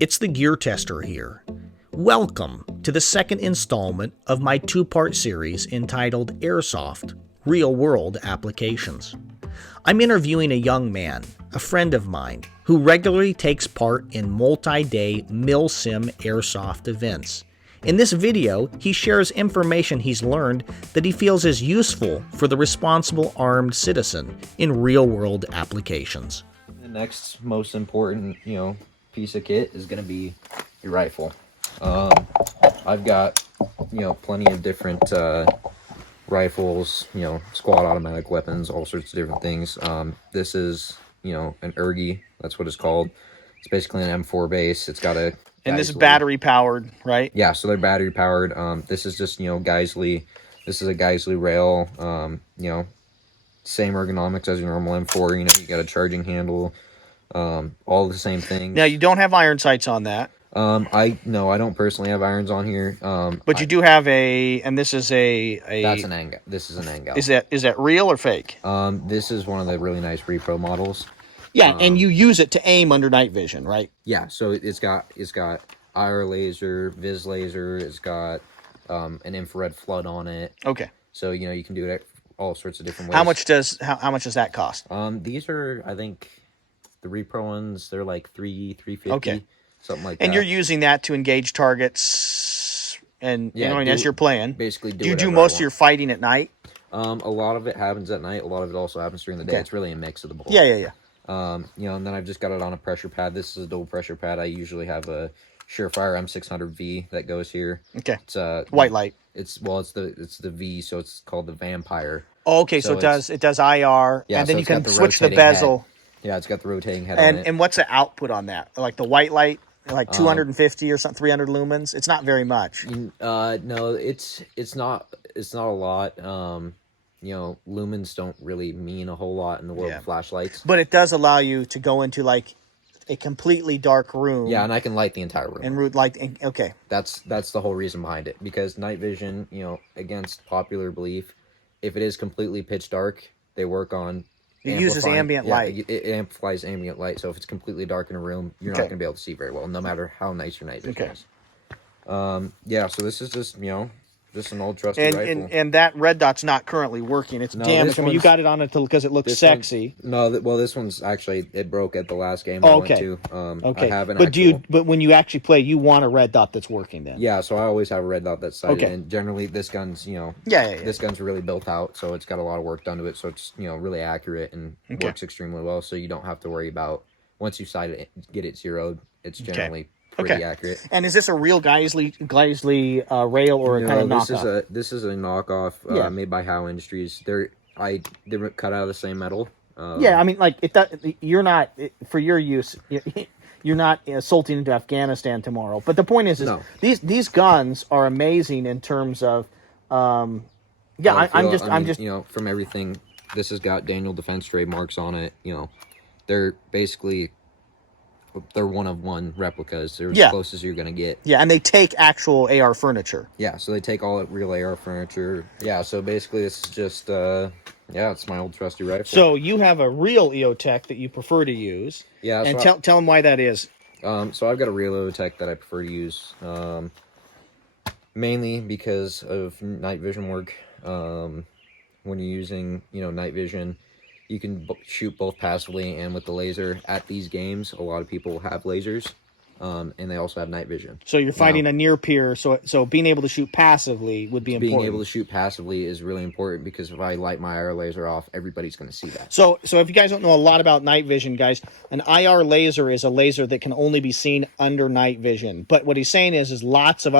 It's the Gear Tester here. Welcome to the second installment of my two-part series entitled Airsoft, Real-World Applications. I'm interviewing a young man, a friend of mine, who regularly takes part in multi-day MilSim Airsoft events. In this video, he shares information he's learned that he feels is useful for the responsible armed citizen in real-world applications. The next most important, piece of kit is going to be your rifle. I've got, plenty of different rifles, squad automatic weapons, all sorts of different things. This is, an Ergi. That's what it's called. It's basically an M4 base. It's got a... And this is battery powered, right? Yeah, so they're battery powered. This is just, Geisley. This is a Geisley rail. Same ergonomics as your normal M4. You got a charging handle. All the same things. Now, you don't have iron sights on that. I don't personally have irons on here. But you do have and this is that's an Angel. This is an Angel. Is that real or fake? This is one of the really nice repro models. Yeah, and you use it to aim under night vision, right? Yeah, so it's got IR laser, Viz laser. It's got an infrared flood on it. Okay. So you can do it all sorts of different ways. How much does that cost? These are, I think, the repro ones. They're like $350. Okay. Something like that. And you're using that to engage targets, and as you're playing. Basically, do you do most of your fighting at night? A lot of it happens at night. A lot of it also happens during the day. Okay. It's really a mix of the both. Yeah. And then I've just got it on a pressure pad. This is a dual pressure pad. I usually have a Surefire M600V that goes here. Okay. It's white light. It's the V, so it's called the Vampire. Oh, okay, so it does IR, yeah, and then so you can switch the bezel. Head. Yeah, it's got the rotating head on it. And what's the output on that? Like the white light, like 250 or something, 300 lumens. It's not very much. No, it's not a lot. Lumens don't really mean a whole lot in the world of flashlights. But it does allow you to go into like a completely dark room. Yeah, and I can light the entire room. And okay. That's the whole reason behind it, because night vision, against popular belief, if it is completely pitch dark, they work on it uses ambient light. It amplifies ambient light, so if it's completely dark in a room, you're not going to be able to see very well, no matter how nice your night vision is. So this is just, just an old trusty rifle. And that red dot's not currently working. It's damaged. I mean, you got it on it because it looks sexy. This one's actually, it broke at the last game I went to. Okay. I have but when you actually play, you want a red dot that's working then? Yeah, so I always have a red dot that's sighted. Okay. And generally this gun's, this gun's really built out, so it's got a lot of work done to it, so it's, really accurate and works extremely well, so you don't have to worry about, once you sight it, get it zeroed, it's generally pretty accurate. And is this a real Geisley rail or a kind of knockoff? This is a knockoff made by Howe Industries. They're cut out of the same metal. I mean, like you're not for your use. You're not assaulting into Afghanistan tomorrow. But the point is these guns are amazing in terms of. I'm just from everything. This has got Daniel Defense trademarks on it. They're basically. They're one-of-one replicas. They're as close as you're going to get. Yeah, and they take actual AR furniture. Yeah, so they take all real AR furniture. Yeah, so basically this is just, it's my old trusty rifle. So you have a real EOTech that you prefer to use. Yeah. And tell them why that is. So I've got a real EOTech that I prefer to use, mainly because of night vision work. When you're using, night vision, you can shoot both passively and with the laser. At these games, a lot of people have lasers, and they also have night vision. So you're fighting a near peer, so being able to shoot passively would be important. Being able to shoot passively is really important, because if I light my IR laser off, everybody's going to see that. So if you guys don't know a lot about night vision, guys, an IR laser is a laser that can only be seen under night vision. But what he's saying is lots of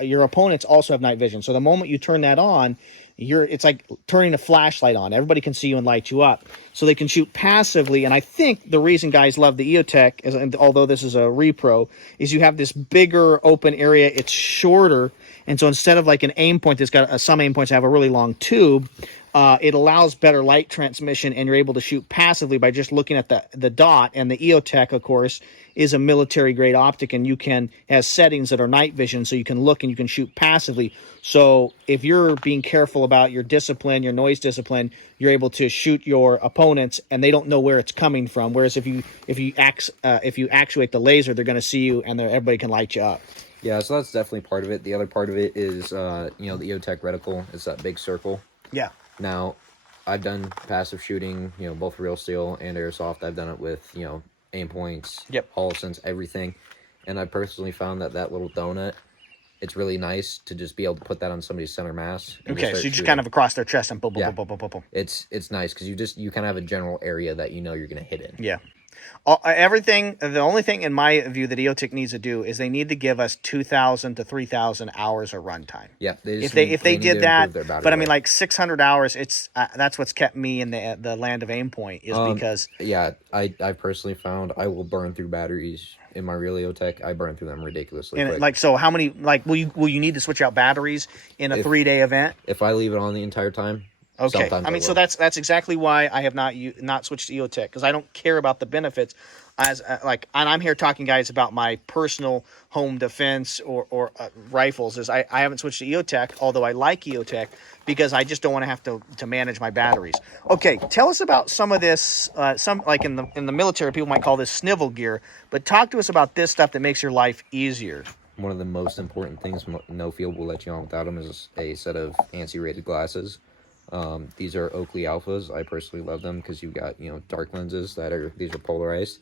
your opponents also have night vision. So the moment you turn that on, it's like turning a flashlight on. Everybody can see you and light you up. So they can shoot passively. And I think the reason guys love the EOTech, although this is a repro, is you have this bigger open area. It's shorter. And so instead of like an aim point that's got some aim points have a really long tube, It allows better light transmission, and you're able to shoot passively by just looking at the dot. And the EOTech, of course, is a military grade optic, and has settings that are night vision, so you can look and you can shoot passively. So if you're being careful about your discipline, your noise discipline, you're able to shoot your opponents, and they don't know where it's coming from. Whereas if you actuate the laser, they're going to see you, and everybody can light you up. Yeah, so that's definitely part of it. The other part of it is, the EOTech reticle. It's that big circle. Yeah. Now, I've done passive shooting, both real steel and airsoft. I've done it with, aim points, hollow sense, everything. And I personally found that little donut, it's really nice to just be able to put that on somebody's center mass. Okay, so you just kind of across their chest and boom, boom, yeah. boom, boom, boom, boom. It's nice because you kind of have a general area that you're going to hit in. Yeah. The only thing in my view that EOTech needs to do is they need to give us 2,000 to 3,000 hours of runtime. Yeah, if they did that, but I mean, like 600 hours, that's what's kept me in the land of aim point is because I personally found I will burn through batteries in my real EOTech. I burn through them ridiculously quick. So how many will you need to switch out batteries in a 3-day event? If I leave it on the entire time. Okay, I mean, so that's exactly why I have not switched to EOTech, because I don't care about the benefits, and I'm here talking, guys, about my personal home defense or rifles. Is I haven't switched to EOTech, although I like EOTech because I just don't want to have to manage my batteries. Okay, tell us about some of this. Some like in the military, people might call this snivel gear, but talk to us about this stuff that makes your life easier. One of the most important things no field will let you on without them is a set of ANSI rated glasses. These are Oakley Alphas. I personally love them because you've got, dark lenses these are polarized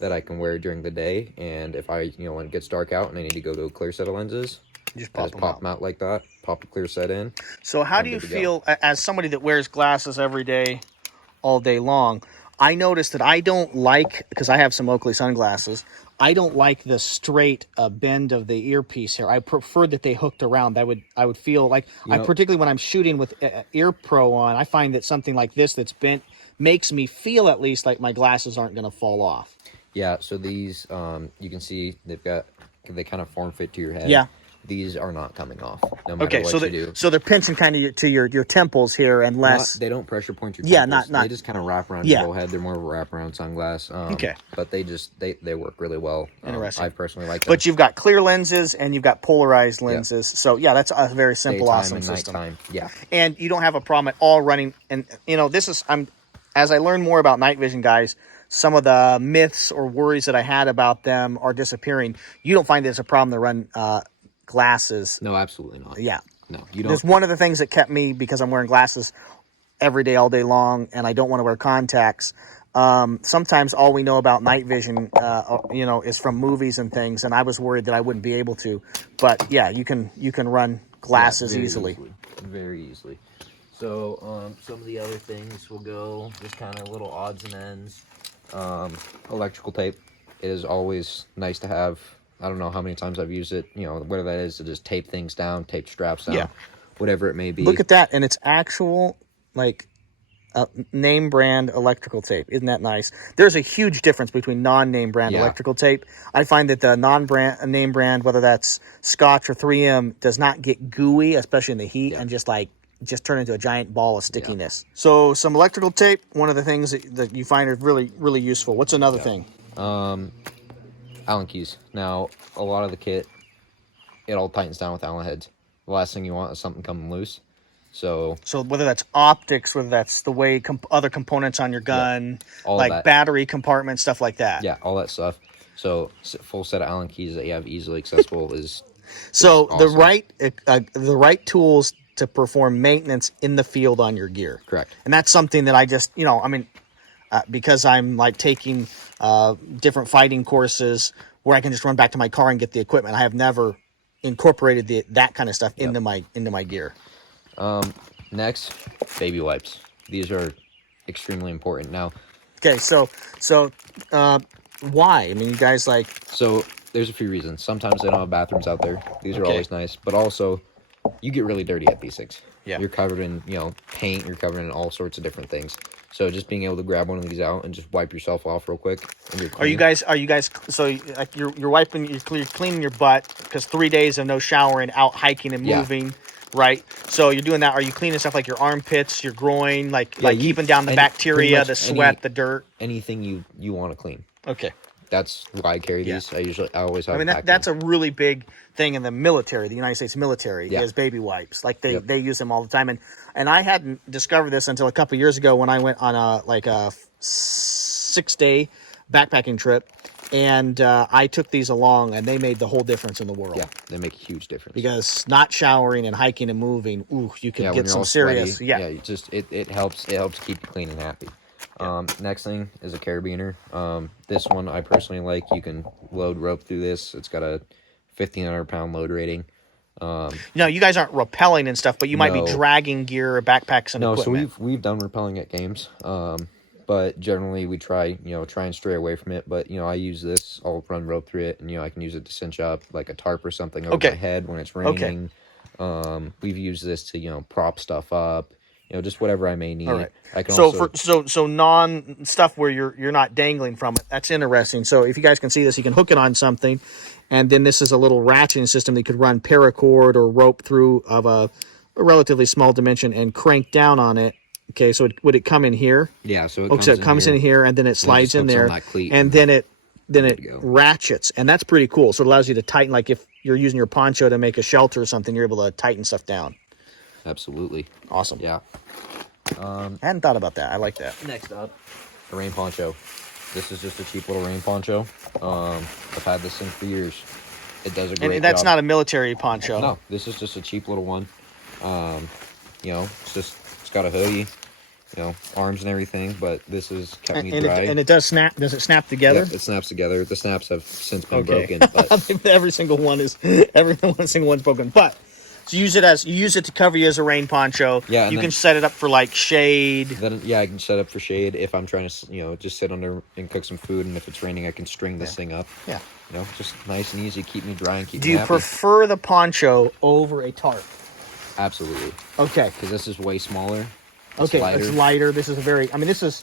that I can wear during the day. And if I, when it gets dark out and I need to go to a clear set of lenses, just pop them out like that, pop a clear set in. So how do you feel as somebody that wears glasses every day, all day long? I noticed that I don't like, because I have some Oakley sunglasses, I don't like the straight bend of the earpiece here. I prefer that they hooked around. I would feel like, particularly when I'm shooting with Ear Pro on, I find that something like this that's bent makes me feel at least like my glasses aren't going to fall off. Yeah, so these, you can see they kind of form fit to your head. Yeah. These are not coming off, no matter what you do. So they're pinching kind of to your temples here, and less. They don't pressure point your temples. Not. They just kind of wrap around your whole head. They're more of a wraparound sunglass. Okay. But they work really well. Interesting. I personally like them. But you've got clear lenses and you've got polarized lenses. Yeah. So yeah, that's a very simple, daytime awesome and system. Nighttime. Yeah. And you don't have a problem at all running. And as I learn more about night vision, guys, some of the myths or worries that I had about them are disappearing. You don't find it's a problem to run glasses. No, absolutely not. Yeah. No, you don't. There's one of the things that kept me, because I'm wearing glasses every day, all day long, and I don't want to wear contacts. Sometimes all we know about night vision, is from movies and things, and I was worried that I wouldn't be able to. But yeah, you can run glasses easily. Very easily. So some of the other things will go just kind of little odds and ends. Electrical tape is always nice to have. I don't know how many times I've used it, whether that is to just tape things down, tape straps down, whatever it may be. Look at that, and it's actual, name brand electrical tape. Isn't that nice? There's a huge difference between non-name brand electrical tape. I find that the name brand, whether that's Scotch or 3M, does not get gooey, especially in the heat, and just turn into a giant ball of stickiness. So some electrical tape, one of the things that you find are really, really useful. What's another thing? Allen keys. Now, a lot of the kit, it all tightens down with Allen heads. The last thing you want is something coming loose. So whether that's optics, whether that's the way other components on your gun, like battery compartments, stuff like that. Yeah, all that stuff. So full set of Allen keys that you have easily accessible is so awesome. the right tools to perform maintenance in the field on your gear. Correct. And that's something that I just, because I'm taking different fighting courses where I can just run back to my car and get the equipment. I have never incorporated that kind of stuff into my gear. Next, baby wipes. These are extremely important. Now, okay, so why? I mean, you guys So there's a few reasons. Sometimes they don't have bathrooms out there. These are always nice, but also you get really dirty at these things. Yeah. You're covered in, paint. You're covered in all sorts of different things. So just being able to grab one of these out and just wipe yourself off real quick. And you're clean. Are you guys? So you're wiping, you're cleaning your butt because 3 days of no showering, out hiking and moving. right? So you're doing that. Are you cleaning stuff like your armpits, your groin, like keeping down the pretty bacteria, much the sweat, the dirt? anything you want to clean. Okay. That's why I carry these. I always have. I mean, that's a really big thing in the military, the United States military, is baby wipes. Like they use them all the time. And I hadn't discovered this until a couple of years ago when I went on a 6-day backpacking trip, and I took these along, and they made the whole difference in the world. Yeah, they make a huge difference. Because not showering and hiking and moving, you can get some serious. Sweaty, it helps keep you clean and happy. Next thing is a carabiner. This one I personally like. You can load rope through this. It's got a 1,500-pound load rating. You guys aren't rappelling and stuff, but you might be dragging gear or backpacks and equipment. So we've done rappelling at games. But generally we try and stray away from it. But I use this. I'll run rope through it, and I can use it to cinch up like a tarp or something over my head when it's raining. We've used this to prop stuff up. Just whatever I may need. All right. I can so non stuff where you're not dangling from it. That's interesting. So if you guys can see this, you can hook it on something, and then this is a little ratcheting system that you could run paracord or rope through of a relatively small dimension and crank down on it. Okay, so would it come in here? Yeah, so it comes in here, and then it slides in there, and then it ratchets, and that's pretty cool. So it allows you to tighten, like if you're using your poncho to make a shelter or something, you're able to tighten stuff down. Absolutely. Awesome. Yeah. I hadn't thought about that. I like that. Next up, a rain poncho. This is just a cheap little rain poncho. I've had this thing for years. It does a great job. And that's not a military poncho. No, this is just a cheap little one. It's got a hoodie, arms and everything, but this has kept me dry. And it does snap. Does it snap together? Yeah, it snaps together. The snaps have since been broken. But every single one's broken. But so you use it to cover you as a rain poncho. Yeah, you can set it up for like shade. Then I can set up for shade if I'm trying to just sit under and cook some food, and if it's raining, I can string this thing up. Yeah. Just nice and easy, keep me dry and keep me happy. Do you prefer the poncho over a tarp? Absolutely. Okay. Because this is way smaller. It's lighter. This is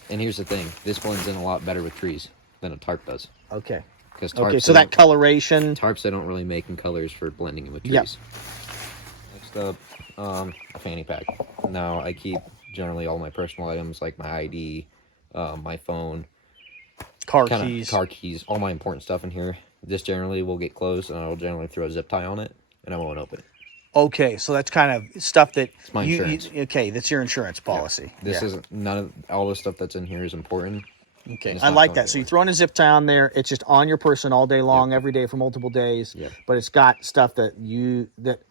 And here's the thing. This blends in a lot better with trees than a tarp does. Okay. Because tarps, so that coloration. Tarps they don't really make in colors for blending in with trees. Yep. Next up, a fanny pack. Now I keep generally all my personal items like my ID, my phone, car keys, all my important stuff in here. This generally will get closed, and I'll generally throw a zip tie on it, and I won't open it. Okay, so that's kind of stuff that it's my insurance. That's your insurance policy. Yeah. This is none of all the stuff that's in here is important. Okay, I like that. So you throw in a zip tie on there. It's just on your person all day long, every day for multiple days. Yep. But it's got stuff that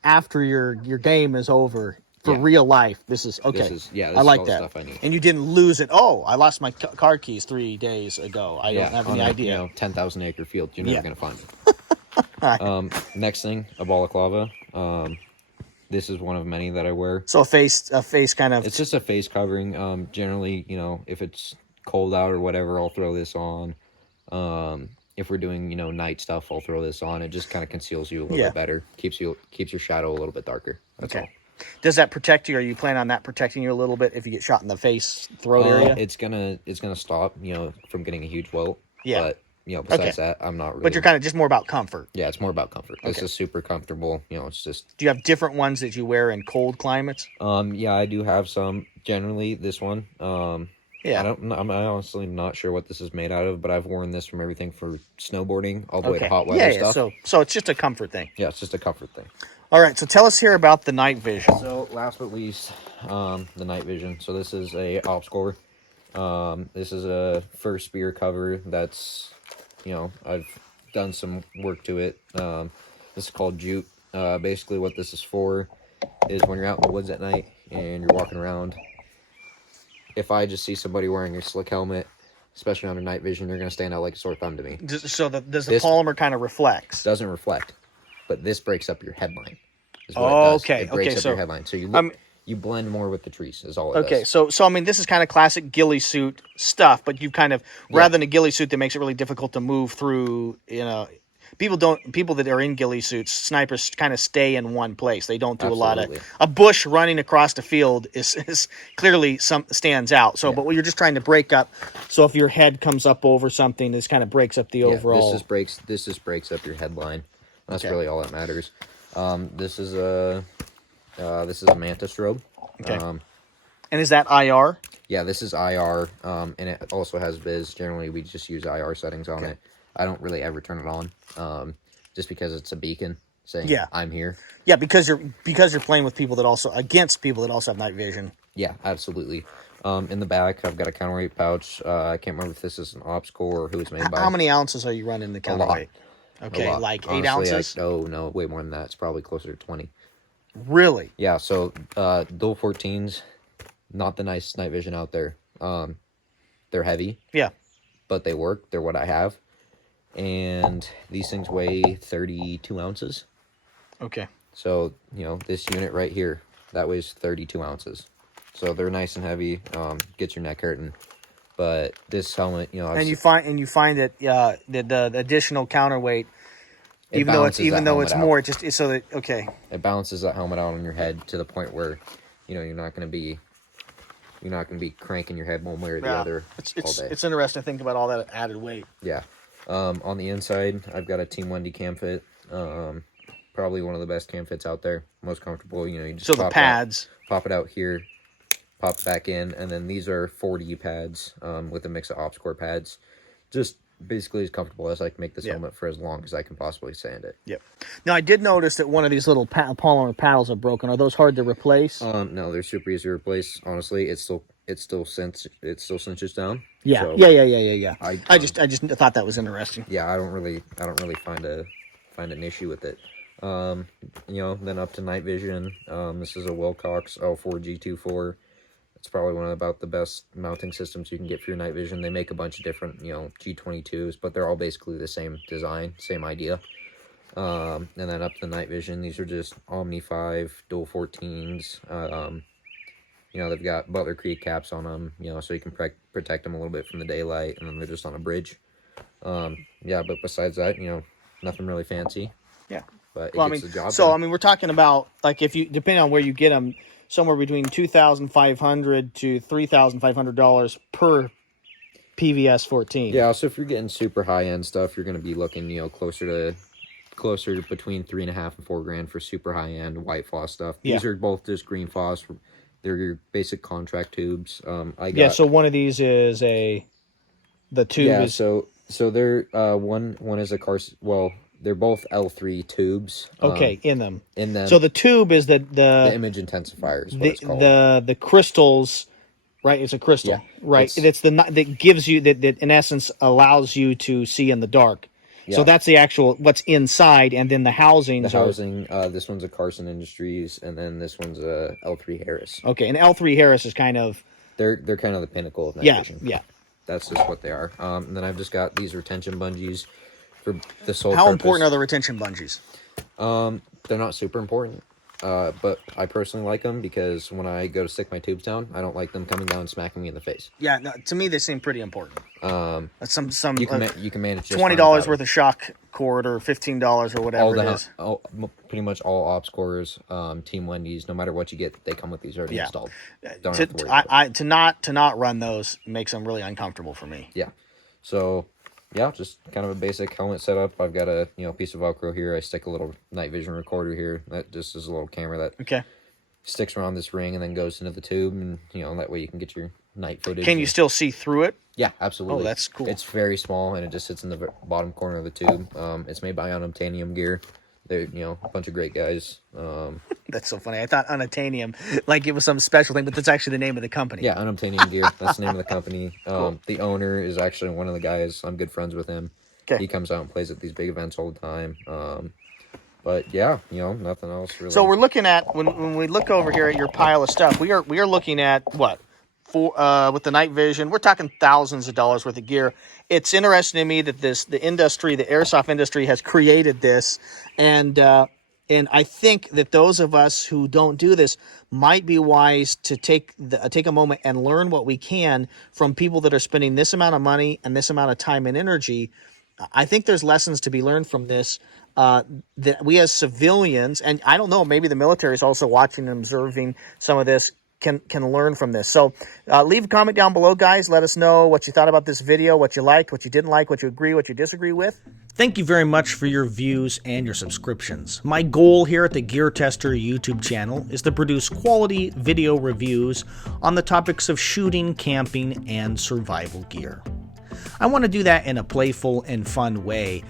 after your game is over for real life. This is okay. This I like all that. The stuff I need. And you didn't lose it. Oh, I lost my car keys 3 days ago. I don't have any idea. 10,000 acre field. You're never gonna find it. Next thing, a balaclava. This is one of many that I wear. So a face kind of. It's just a face covering. Generally, if it's cold out or whatever, I'll throw this on. If we're doing, night stuff, I'll throw this on. It just kind of conceals you a little bit better. Keeps your shadow a little bit darker. That's all. Does that protect you? Are you planning on that protecting you a little bit if you get shot in the face, throat area? It's gonna stop, from getting a huge welt. Yeah. But besides that, I'm not really. But you're kind of just more about comfort. Yeah, it's more about comfort. This is super comfortable. It's just. Do you have different ones that you wear in cold climates? Yeah, I do have some. Generally, this one. Yeah. I'm honestly not sure what this is made out of, but I've worn this from everything for snowboarding all the way to hot weather stuff. So it's just a comfort thing. Yeah, it's just a comfort thing. All right, so tell us here about the night vision. So last but least, the night vision. So this is a OpsCore. This is a first spear cover that's, I've done some work to it. This is called jute. Basically what this is for is when you're out in the woods at night and you're walking around. If I just see somebody wearing a slick helmet, especially under night vision, they're going to stand out like a sore thumb to me. So does the polymer kind of reflects? Doesn't reflect, but this breaks up your headline. It breaks up your headline. So you blend more with the trees is all it does. Okay, so I mean, this is kind of classic ghillie suit stuff, but you've kind of, rather than a ghillie suit that makes it really difficult to move through, people that are in ghillie suits, snipers kind of stay in one place. They don't do a lot of, a bush running across the field is clearly stands out. So, but you're just trying to break up. So if your head comes up over something, this kind of breaks up the overall. This just breaks up your headline. That's really all that matters. This is a This is a mantis strobe. Okay. And is that IR? Yeah, this is IR, and it also has Viz. Generally, we just use IR settings on it. I don't really ever turn it on, just because it's a beacon saying I'm here. Yeah, because you're playing with people that also have night vision. Yeah, absolutely. In the back, I've got a counterweight pouch. I can't remember if this is an ops core or who it's made by. How many ounces are you running the counterweight? Okay, like 8 ounces? No, way more than that. It's probably closer to 20. Really? Yeah, so dual 14s, not the nicest night vision out there. They're heavy. Yeah. But they work. They're what I have. And these things weigh 32 ounces. Okay. So, this unit right here, that weighs 32 ounces. So they're nice and heavy. Gets your neck hurting. But this helmet, and you find that the additional counterweight, even though it's more, it's so that it balances that helmet out on your head to the point where, you're not going to be cranking your head one way or the other all day. It's interesting to think about all that added weight. Yeah. On the inside, I've got a Team Wendy cam fit. Probably one of the best cam fits out there. Most comfortable. You just the pads. Pop it out here. Pop it back in, and then these are 4D pads with a mix of ops core pads. Just basically as comfortable as I can make this helmet for as long as I can possibly stand it. Yep. Now I did notice that one of these little polymer paddles are broken. Are those hard to replace? No, they're super easy to replace. Honestly, it still cinches down. Yeah, so yeah. I just thought that was interesting. Yeah, I don't really find an issue with it. Then up to night vision. This is a Wilcox L4G24. It's probably one of about the best mounting systems you can get for your night vision. They make a bunch of different, G22s, but they're all basically the same design, same idea. And then up to the night vision, these are just Omni 5 dual 14s. They've got Butler Creek caps on them, so you can protect them a little bit from the daylight, and then they're just on a bridge. But besides that, nothing really fancy. Yeah. But it gets the job done. We're talking about, like, if you, depending on where you get them, somewhere between $2,500 to $3,500 per PVS 14. Yeah, so if you're getting super high end stuff, you're going to be looking, closer to between $3,500 and $4,000 for super high end white floss stuff. These are both just green floss. They're your basic contract tubes. So one of these is the tube. Yeah, is... so they're one is a Carson. Well, they're both L3 tubes. Okay, in them. So the tube is the image intensifier is what it's called. The crystals, right? It's a crystal, right? It's that gives you that in essence allows you to see in the dark. Yeah. So that's the actual what's inside, and then the housings. This one's a Carson Industries, and then this one's a L3 Harris. Okay, and L3 Harris is kind of they're kind of the pinnacle of night vision. Yeah. That's just what they are. And then I've just got these retention bungees. For the sole How purpose. important are the retention bungees? They're not super important, but I personally like them because when I go to stick my tubes down, I don't like them coming down and smacking me in the face. Yeah, no, to me they seem pretty important. Some you can manage just $20 worth of shock cord or $15 or whatever it is. Pretty much all ops cores, Team Wendy's, no matter what you get, they come with these already installed. Don't have to worry to not run those makes them really uncomfortable for me. Yeah, so. Yeah, just kind of a basic helmet setup. I've got a piece of Velcro here. I stick a little night vision recorder here. That just is a little camera that sticks around this ring and then goes into the tube, and that way you can get your night footage. Can you still see through it? Yeah, absolutely. Oh, that's cool. It's very small and it just sits in the bottom corner of the tube. It's made by Unobtainium Gear. They're a bunch of great guys. That's so funny. I thought Unobtainium like it was some special thing, but that's actually the name of the company. Yeah, Unobtainium Gear. That's the name of the company. Cool. The owner is actually one of the guys. I'm good friends with him. Okay. He comes out and plays at these big events all the time. But yeah, nothing else really. So we're looking at when we look over here at your pile of stuff, we are looking at what? With the night vision, we're talking thousands of dollars worth of gear. It's interesting to me that the airsoft industry has created this, and I think that those of us who don't do this might be wise to take a moment and learn what we can from people that are spending this amount of money and this amount of time and energy. I think there's lessons to be learned from this that we as civilians, and I don't know, maybe the military is also watching and observing some of this, can learn from this. So leave a comment down below, guys. Let us know what you thought about this video, what you liked, what you didn't like, what you agree, what you disagree with. Thank you very much for your views and your subscriptions. My goal here at the TheGearTester YouTube channel is to produce quality video reviews on the topics of shooting, camping, and survival gear. I want to do that in a playful and fun way,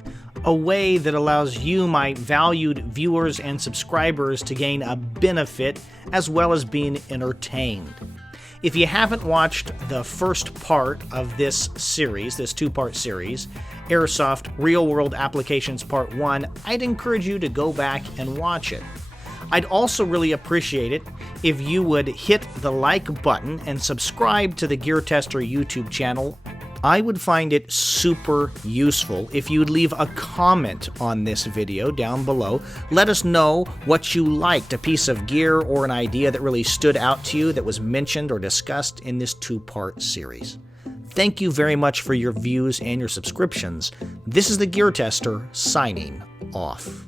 a way that allows you, my valued viewers and subscribers, to gain a benefit as well as being entertained. If you haven't watched the first part of this series, this two-part series, Airsoft Real-World Applications Part 1, I'd encourage you to go back and watch it. I'd also really appreciate it if you would hit the like button and subscribe to the TheGearTester YouTube channel. I would find it super useful if you would leave a comment on this video down below. Let us know what you liked, a piece of gear or an idea that really stood out to you that was mentioned or discussed in this two-part series. Thank you very much for your views and your subscriptions. This is the TheGearTester signing off.